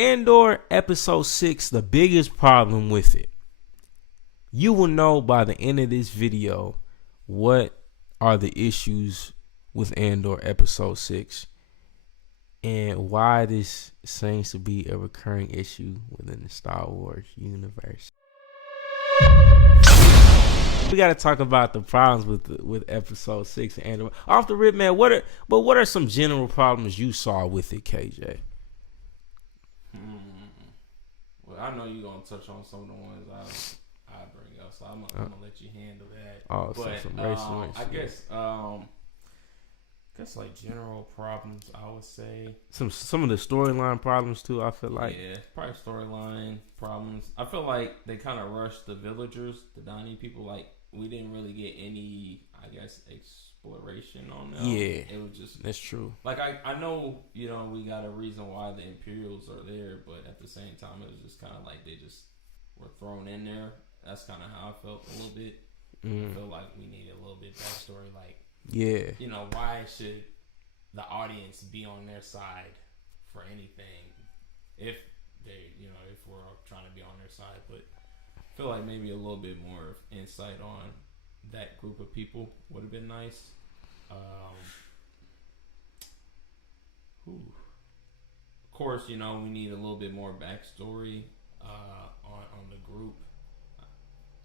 Andor episode 6, the biggest problem with it. You will know by the end of this video what are the issues with Andor episode 6 and why this seems to be a recurring issue within the Star Wars universe. We got to talk about the problems with episode 6 and Andor. Off the rip, man, what are some general problems you saw with it, KJ? Well, I know you're gonna touch on some of the ones I bring up, so I'm gonna let you handle that. Oh, but, some racial I guess like general problems, I would say some of the storyline problems too. I feel like probably storyline problems. I feel like they kind of rushed the villagers, the Donnie people. Like we didn't really get any, I guess, exploration on them. Yeah, it was just that's true. Like I know, we got a reason why the Imperials are there, but at the same time, it was just kind of like they just were thrown in there. That's kind of how I felt a little bit. I feel like we needed a little bit backstory, like. Yeah. Why should the audience be on their side for anything if they, if we're trying to be on their side? But I feel like maybe a little bit more insight on that group of people would have been nice. Of course, we need a little bit more backstory on the group.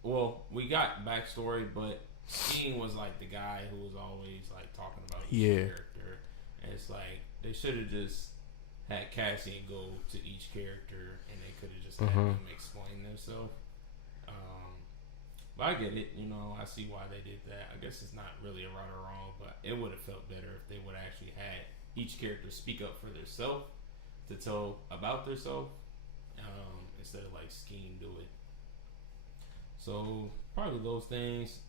Well, we got backstory, but Skeen was like the guy who was always like talking about his character, and it's like they should have just had Cassian go to each character, and they could have just had them explain themselves. But I get it, I see why they did that. I guess it's not really a right or wrong, but it would have felt better if they would have actually had each character speak up for themselves to tell about themselves, instead of like Skeen do it. So probably those things.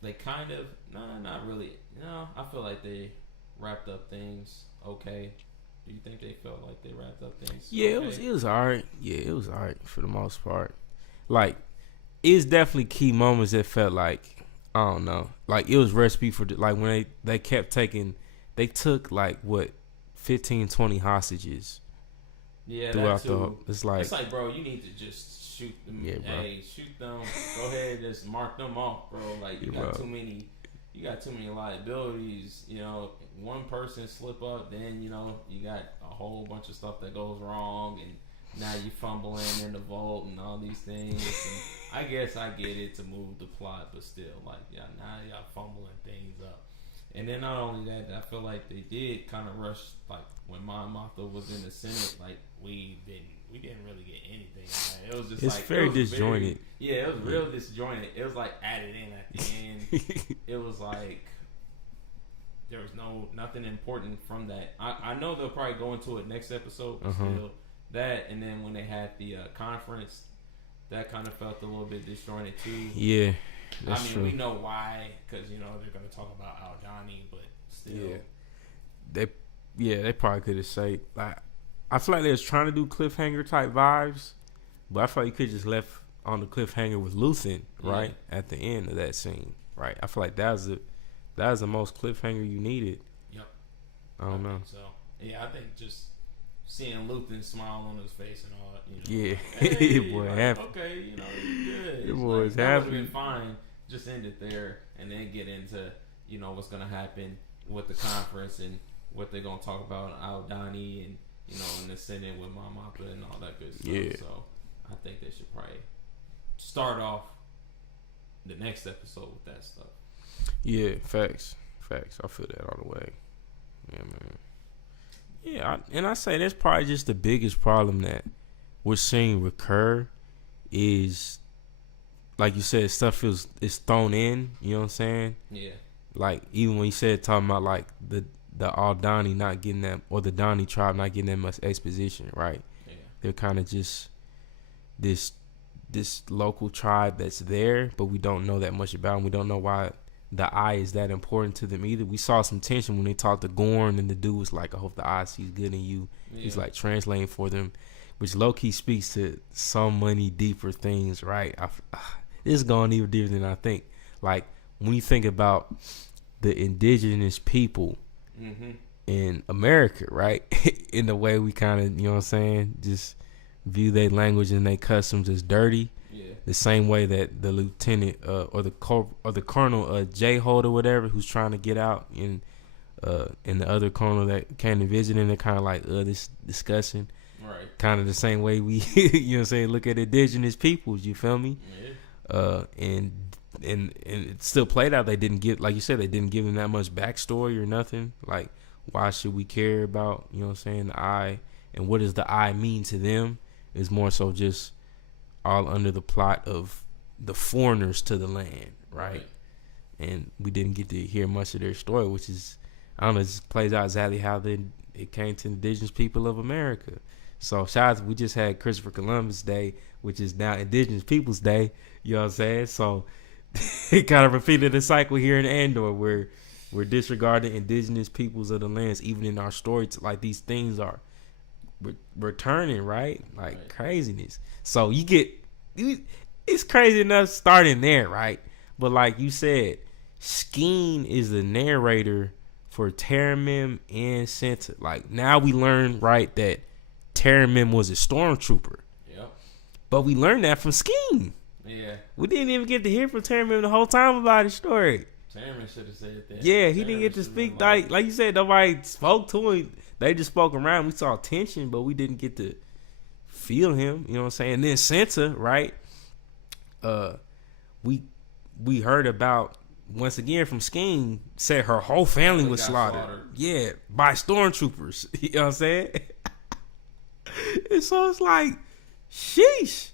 They kind of not really. I feel like they wrapped up things okay. Do you think they felt like they wrapped up things? Yeah, okay? It was alright. Yeah, it was alright for the most part. Like, it's definitely key moments that felt like, I don't know, like it was recipe for like when they kept taking, they took like what 15, 20 hostages. Yeah, throughout that too. It's like, bro, you need to just shoot them. Yeah, bro. Hey, shoot them. Go ahead, just mark them off, bro. Like you got too many. You got too many liabilities. One person slip up, then you got a whole bunch of stuff that goes wrong, and now you fumbling in the vault and all these things. And I guess I get it to move the plot, but still, like, now y'all fumbling things up. And then not only that, I feel like they did kind of rush, like when Mon Mothma was in the Senate, like we didn't really get anything. Like, it was just it's very disjointed. It was real disjointed. It was like added in at the end. It was like there was nothing important from that. I know they'll probably go into it next episode, but still that. And then when they had the conference, that kind of felt a little bit disjointed too. Yeah. That's true. We know why, because they're going to talk about Aldani, but still, they probably could have said, like, I feel like they was trying to do cliffhanger type vibes, but I feel like you could just left on the cliffhanger with Luthen right at the end of that scene, right? I feel like that was the most cliffhanger you needed. Yep. I don't know. So I think just seeing Luthen smile on his face and all that, Yeah, hey, boy, like, happy. Okay, you're good. It was that happy. would have been fine. Just end it there, and then get into what's gonna happen with the conference and what they're gonna talk about Aldani and in the Senate with Mon Mothma and all that good stuff. Yeah. So I think they should probably start off the next episode with that stuff. Yeah, facts. I feel that all the way. Yeah, man. Yeah, and I say that's probably just the biggest problem that we're seeing recur is, like you said, stuff is thrown in. You know what I'm saying? Yeah. Like even when you said talking about like the Aldani not getting that, or the Donnie tribe not getting that much exposition, right? Yeah. They're kind of just this local tribe that's there, but we don't know that much about them. We don't know why the eye is that important to them either. We saw some tension when they talked to Gorn, and the dude was like, I hope the eye sees good in you. Yeah. He's like translating for them, which low-key speaks to so many deeper things, right? This is going even deeper than I think. Like, when you think about the indigenous people, in America, right? In the way we kind of, you know what I'm saying, just view their language and their customs as dirty. Yeah. The same way that the lieutenant or the colonel J Hold or whatever, who's trying to get out, and the other colonel that came to visit him, they're kind of like this discussing. Right. Kind of the same way we, you know what I'm saying, look at indigenous peoples. You feel me? Yeah. And it still played out. They didn't give, like you said, they didn't give him that much backstory or nothing. Like, why should we care about, you know what I'm saying, the eye, and what does the eye mean to them? Is more so just all under the plot of the foreigners to the land, right? And we didn't get to hear much of their story, which is, I don't know, it plays out exactly how it came to indigenous people of America. So shout out, we just had Christopher Columbus Day, which is now Indigenous Peoples Day. You know what I'm saying? So it kind of repeated the cycle here in Andor, where we're disregarding indigenous peoples of the lands, even in our stories. Like, these things are returning, right? Like craziness. So it's crazy enough starting there, right? But like you said, Skeen is the narrator for Terramim and Senta. Like, now we learn, right, that Terramim was a stormtrooper. Yep. But we learned that from Skeen. Yeah. We didn't even get to hear from Terramim the whole time about his story. Terramim should have said that. Yeah, he didn't get to speak. Like you said, nobody spoke to him. They just spoke around. We saw tension, but we didn't get to feel him. You know what I'm saying? And then Senta, right? We heard about, once again, from Skeen, said her whole family was slaughtered. Yeah, by stormtroopers. You know what I'm saying? And so it's like, sheesh.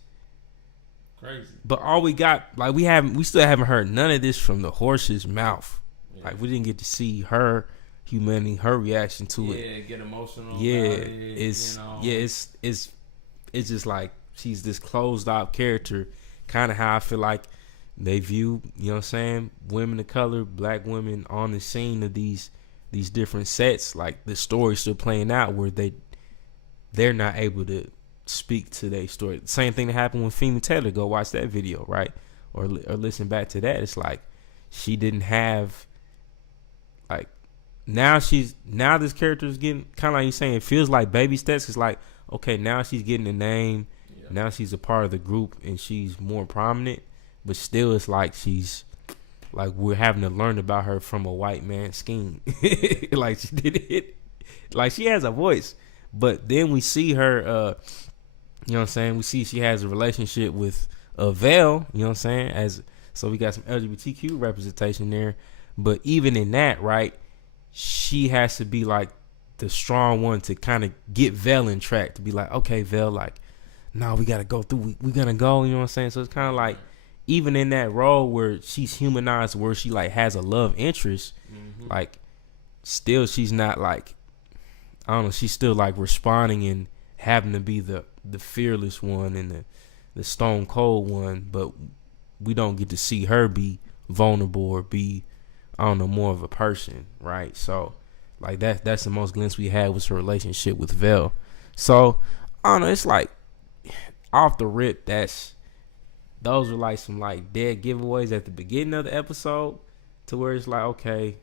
Crazy. But all we got, like, we still haven't heard none of this from the horse's mouth. Yeah. Like, we didn't get to see her humanity, her reaction to it. Yeah, get emotional. Yeah, about it, it's you know. It's just like she's this closed off character, kind of how I feel like they view, you know what I'm saying, women of color, black women on the scene of these different sets. Like, the story's still playing out where they're not able to speak to their story. Same thing that happened with Femi Taylor. Go watch that video, right? Or listen back to that. It's like she didn't have, like, now this character is getting, kind of like you saying, it feels like baby steps. It's like, okay, now she's getting a name. Yeah. Now she's a part of the group and she's more prominent. But still, it's like she's, like, we're having to learn about her from a white man's scheme. Like, she did it. Like, she has a voice. But then we see her, you know what I'm saying? We see she has a relationship with Vel, you know what I'm saying? So we got some LGBTQ representation there. But even in that, right, she has to be like the strong one to kind of get Vel in track, to be like, okay, Vel, like, no, we got to go through. We're going to go, you know what I'm saying? So it's kind of like, even in that role where she's humanized, where she, like, has a love interest, like, still she's not, like, I don't know, she's still, like, responding and having to be the fearless one and the stone cold one, but we don't get to see her be vulnerable or be, I don't know, more of a person, right? So, like, that's the most glimpse we had, was her relationship with Vel. So, I don't know, it's like, off the rip, those were like some, like, dead giveaways at the beginning of the episode, to where it's like, okay,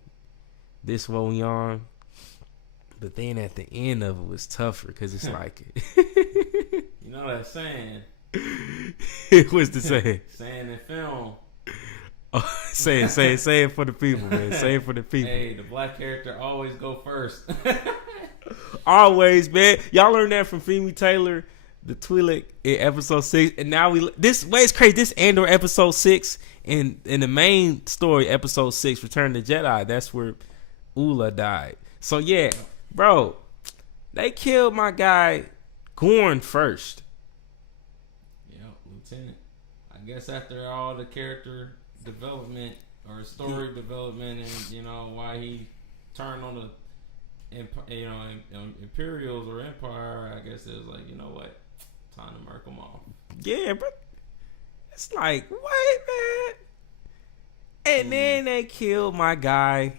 this is what we on. But then at the end of it was tougher, because it's like, you know that saying. What's the saying? Saying in film. Oh, say it for the people, man. Say it for the people. Hey, the black character always go first. Always, man. Y'all learned that from Femi Taylor, the Twi'lek, in episode 6, and now it's crazy. This Andor episode 6, and in the main story, episode 6, Return of the Jedi. That's where Ula died. So yeah, bro, they killed my guy Gorn first. Yeah, Lieutenant. I guess after all the character development or story development, and you know why he turned on the Imperials or Empire, I guess it was like, you know what, time to murk them off. Yeah, but it's like, what, man? And then they killed my guy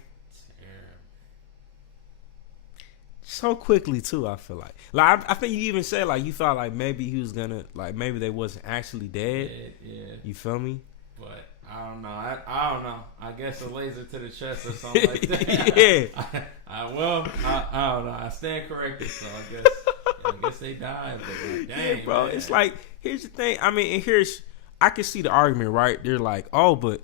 so quickly too. I feel like I think you even said, like, you thought, like, maybe he was gonna, like, maybe they wasn't actually dead. Yeah. You feel me? But I don't know. I don't know. I guess a laser to the chest or something like that. Yeah. I don't know. I stand corrected, so I guess they died. But like, dang, Yeah, bro. man. It's like, here's the thing. I mean, and here's, I can see the argument, right? They're like, oh, but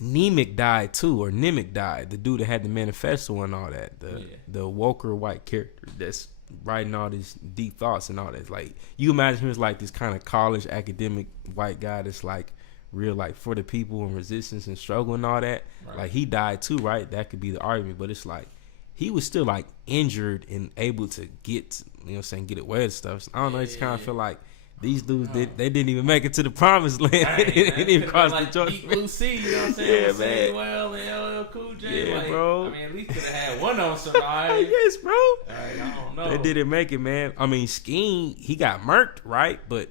Nemec died too, or Nemec died. The dude that had the manifesto and all that. The woker white character that's writing all these deep thoughts and all that. Like, you imagine him as like this kind of college academic white guy that's like real, like for the people and resistance and struggle and all that. Right. Like, he died too, right? That could be the argument, but it's like he was still like injured and able to get, you know what I'm saying, get away with stuff. So, I don't know. I just kind of feel like these dudes, they didn't even make it to the promised land. They didn't even cross like the Jordan. Deep Blue Sea, you know what I'm saying? Yeah, man. Well, and LL Cool J. Yeah, like, bro. I mean, at least could have had one on survive. Yes, bro. I don't know. They didn't make it, man. I mean, Skeen, he got murked, right? But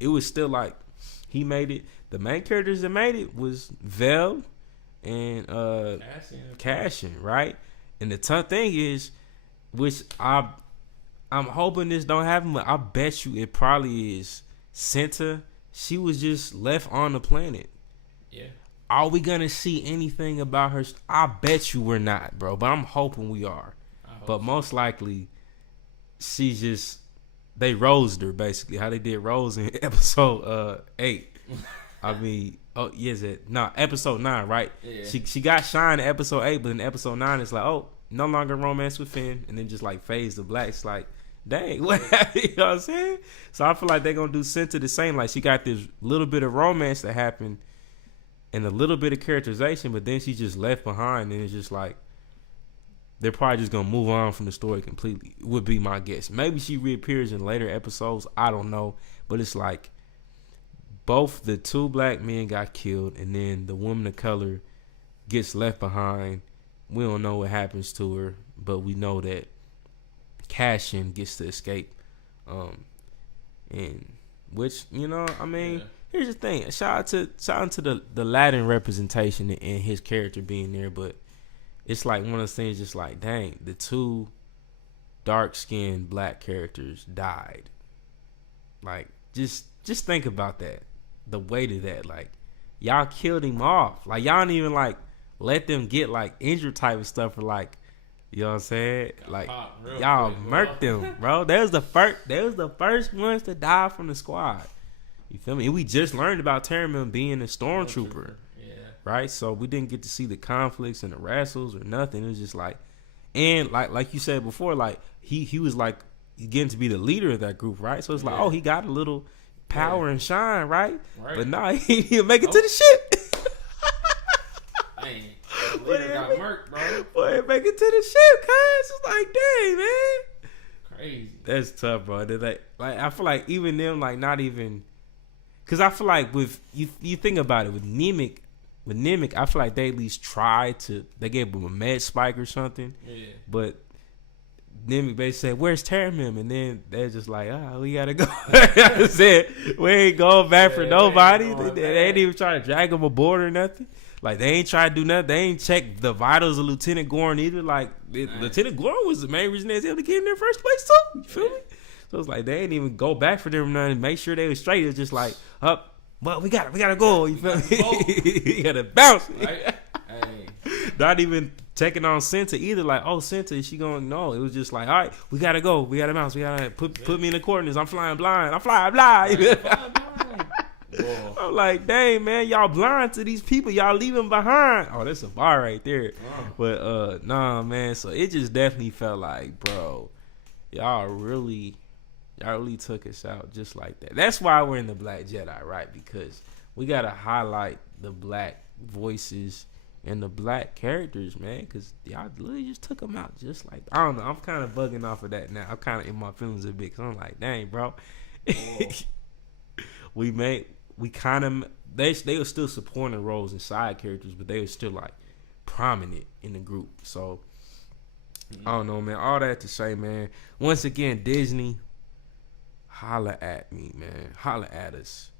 it was still like he made it. The main characters that made it was Vel and Cassian, right? And the tough thing is, which I'm hoping this don't happen, but I bet you it probably is Senta. She was just left on the planet. Yeah. Are we gonna see anything about her? I bet you we're not, bro. But I'm hoping we are. But most likely, she's just, they rosed her basically. How they did Rose in episode 8. I mean, episode 9, right? Yeah. She got shine in episode 8, but in episode 9 it's like, oh, no longer romance with Finn, and then just like fades to black. It's like, dang, what happened? You know what I'm saying? So I feel like they're gonna do Senta the same. Like, she got this little bit of romance that happened and a little bit of characterization, but then she just left behind, and it's just like they're probably just gonna move on from the story completely. Would be my guess. Maybe she reappears in later episodes. I don't know, but it's like both the two black men got killed, and then the woman of color gets left behind. We don't know what happens to her, but we know that Cassian gets to escape. And which, you know, I mean, here's the thing. Shout out to the Latin representation and his character being there, but it's like one of those things, just like, dang, the two dark-skinned black characters died. Like, just think about that. The weight of that. Like, y'all killed him off. Like, y'all didn't even, like, let them get, like, injured type of stuff for, like, you know what I'm saying? Like, y'all murked them, bro. They was the first ones to die from the squad. You feel me? And we just learned about Terramil being a stormtrooper. Yeah. Right? So we didn't get to see the conflicts and the wrestles or nothing. It was just like, and like you said before, like he was like getting to be the leader of that group, right? So it's like, oh, he got a little power and shine, right? But nah, he didn't make it to the ship. Dang. Leader got murked, bro. Boy, make it to the ship, cuz. It's like, dang, man. Crazy. That's tough, bro. They're like I feel like even them, like, not even, because I feel like with you think about it, with Nemec, I feel like they at least tried to, they gave him a med spike or something. Yeah. But Nemec basically said, "Where's Terramil?" And then they're just like, we gotta go. I said, we ain't going back for nobody. They ain't even trying to drag him aboard or nothing. Like, they ain't try to do nothing. They ain't check the vitals of Lieutenant Gorn either. Like, Lieutenant Gorn was the main reason they was able to get in there first place too. You feel me? So it's like they ain't even go back for them and make sure they was straight. It's just like, well, we gotta go. You feel me? You gotta bounce. Right? Hey. Not even checking on Senta either. Like, oh, Senta, is she going? No, it was just like, all right, we gotta go. We gotta bounce. We gotta put me in the coordinates. I'm flying blind. I'm like, dang, man, y'all blind to these people. Y'all leave them behind. Oh, that's a bar right there. But nah, man. So it just definitely felt like, bro, y'all really took us out just like that. That's why we're in the Black Jedi, right? Because we gotta highlight the black voices and the black characters, man. Because y'all literally just took them out just like, I don't know. I'm kind of bugging off of that now. I'm kind of in my feelings a bit because I'm like, dang, bro. They were still supporting roles and side characters, but they were still like prominent in the group. So I don't know, man. All that to say, man. Once again, Disney, holla at me, man. Holla at us,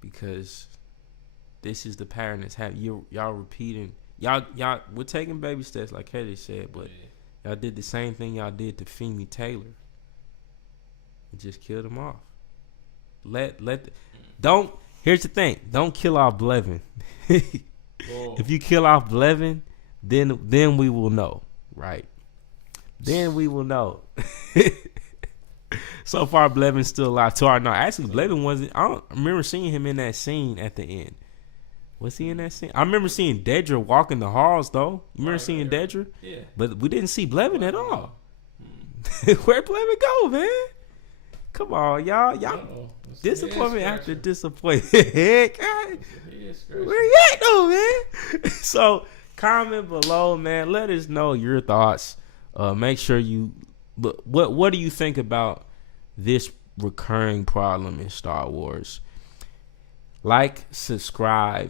because this is the pattern that's happening. Y'all repeating. Y'all. We're taking baby steps, like Kelly said, but y'all did the same thing y'all did to Feeney Taylor. And just killed him off. Don't Here's the thing: don't kill off Blevin. If you kill off Blevin, then we will know, right? Then we will know. So far, Blevin's still alive. To our knowledge, actually, Blevin wasn't. I don't remember seeing him in that scene at the end. Was he in that scene? I remember seeing Dedra walking the halls, though. You remember seeing Dedra? Yeah. But we didn't see Blevin at all. Where'd Blevin go, man? Come on, y'all. Disappointment after disappointment. God, where you at, though, man? So, comment below, man. Let us know your thoughts. Make sure you. What do you think about this recurring problem in Star Wars? Like, subscribe,